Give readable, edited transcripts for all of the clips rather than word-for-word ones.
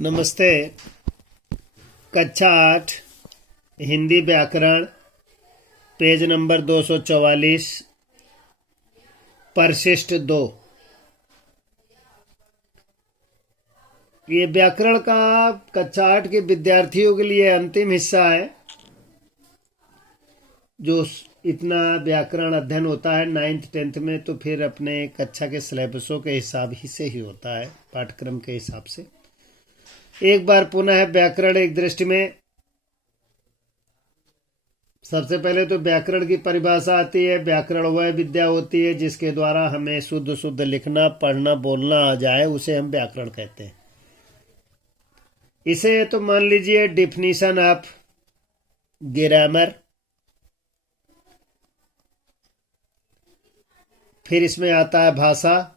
नमस्ते। कक्षा 8 हिंदी व्याकरण, पेज नंबर 244, परिशिष्ट 2। ये व्याकरण का कक्षा 8 के विद्यार्थियों के लिए अंतिम हिस्सा है। जो इतना व्याकरण अध्ययन होता है 9th 10th में, तो फिर अपने कक्षा के सिलेबसों के हिसाब ही से ही होता है, पाठ्यक्रम के हिसाब से। एक बार पुनः व्याकरण एक दृष्टि में। सबसे पहले तो व्याकरण की परिभाषा आती है। व्याकरण वह विद्या होती है जिसके द्वारा हमें शुद्ध शुद्ध लिखना, पढ़ना, बोलना आ जाए, उसे हम व्याकरण कहते हैं। इसे तो मान लीजिए डिफिनीशन ऑफ ग्रामर। फिर इसमें आता है भाषा।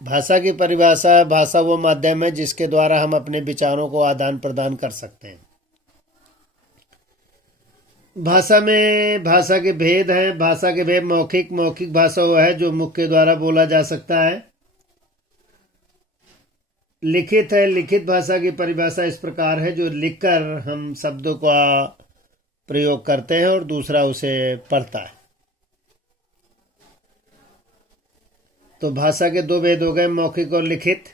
भाषा की परिभाषा है, भाषा वो माध्यम है जिसके द्वारा हम अपने विचारों को आदान प्रदान कर सकते हैं। भाषा में भाषा के भेद हैं। भाषा के भेद मौखिक भाषा वो है जो मुख के द्वारा बोला जा सकता है। लिखित है। लिखित भाषा की परिभाषा इस प्रकार है, जो लिखकर हम शब्दों का प्रयोग करते हैं और दूसरा उसे पढ़ता है। तो भाषा के दो भेद हो गए, मौखिक और लिखित।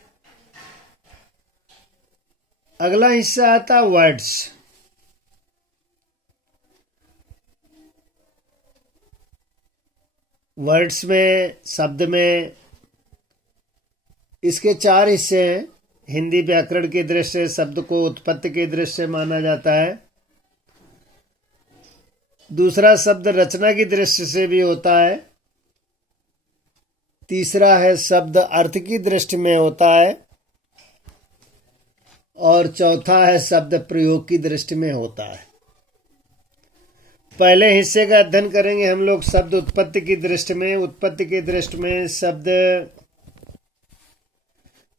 अगला हिस्सा आता वर्ड्स। वर्ड्स में, शब्द में, इसके 4 हिस्से हैं। हिंदी व्याकरण की दृष्टि से शब्द को उत्पत्ति की दृष्टि से माना जाता है। दूसरा शब्द रचना की दृष्टि से भी होता है। तीसरा है शब्द अर्थ की दृष्टि में होता है। और चौथा है शब्द प्रयोग की दृष्टि में होता है। पहले हिस्से का अध्ययन करेंगे हम लोग शब्द उत्पत्ति की दृष्टि में। उत्पत्ति की दृष्टि में शब्द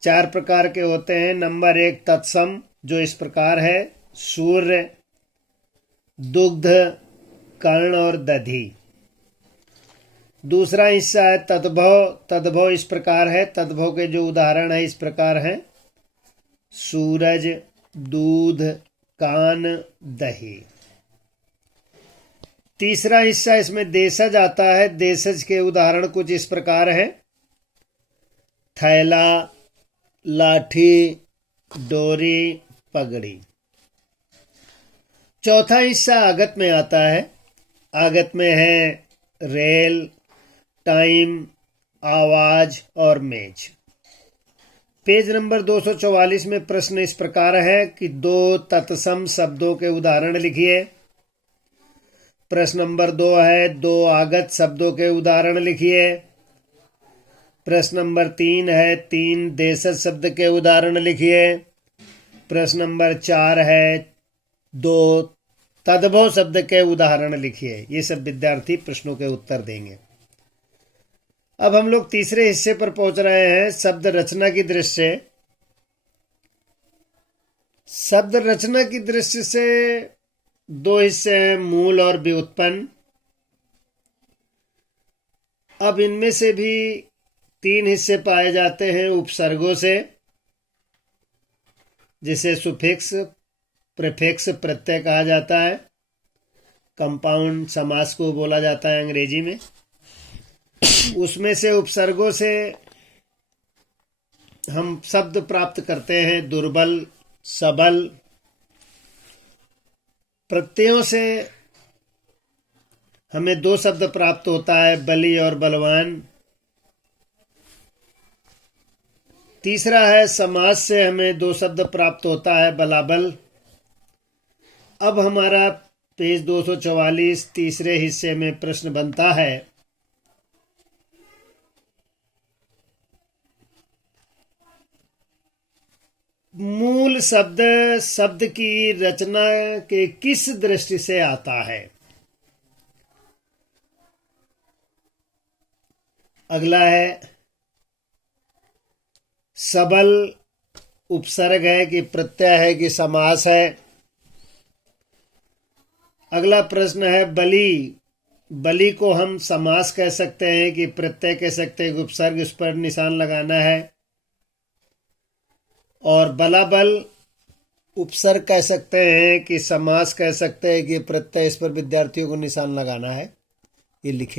4 प्रकार के होते हैं। नंबर 1 तत्सम, जो इस प्रकार है, सूर्य, दुग्ध, कर्ण और दधि। दूसरा हिस्सा है तद्भव। तद्भव इस प्रकार है। तद्भव के जो उदाहरण है इस प्रकार हैं: सूरज, दूध, कान, दही। तीसरा हिस्सा इसमें देशज आता है। देशज के उदाहरण कुछ इस प्रकार है: थैला, लाठी, डोरी, पगड़ी। चौथा हिस्सा आगत में आता है। आगत में है रेल, टाइम, आवाज और मेज। पेज नंबर 244 में प्रश्न इस प्रकार है कि 2 तत्सम शब्दों के उदाहरण लिखिए। प्रश्न नंबर 2 है 2 आगत शब्दों के उदाहरण लिखिए। प्रश्न नंबर 3 है 3 देशज शब्द के उदाहरण लिखिए। प्रश्न नंबर 4 है 2 तद्भव शब्द के उदाहरण लिखिए। ये सब विद्यार्थी प्रश्नों के उत्तर देंगे। अब हम लोग तीसरे हिस्से पर पहुंच रहे हैं, शब्द रचना की दृष्टि से। शब्द रचना की दृष्टि से 2 हिस्से हैं, मूल और व्युत्पन्न। अब इनमें से भी 3 हिस्से पाए जाते हैं उपसर्गों से, जिसे सुफिक्स, प्रीफिक्स, प्रत्यय कहा जाता है। कंपाउंड समास को बोला जाता है अंग्रेजी में। उसमें से उपसर्गों से हम शब्द प्राप्त करते हैं: दुर्बल, सबल। प्रत्ययों से हमें 2 शब्द प्राप्त होता है: बली और बलवान। तीसरा है समास से हमें 2 शब्द प्राप्त होता है: बलाबल। अब हमारा पेज 244 तीसरे हिस्से में प्रश्न बनता है: मूल शब्द शब्द की रचना के किस दृष्टि से आता है। अगला है सबल उपसर्ग है कि प्रत्यय है कि समास है। अगला प्रश्न है बली। बली को हम समास कह सकते हैं कि प्रत्यय कह सकते हैं, उपसर्ग, इस पर निशान लगाना है। और बलाबल उपसर्ग कह सकते हैं कि समास कह सकते हैं कि प्रत्यय, इस पर विद्यार्थियों को निशान लगाना है। ये लिखे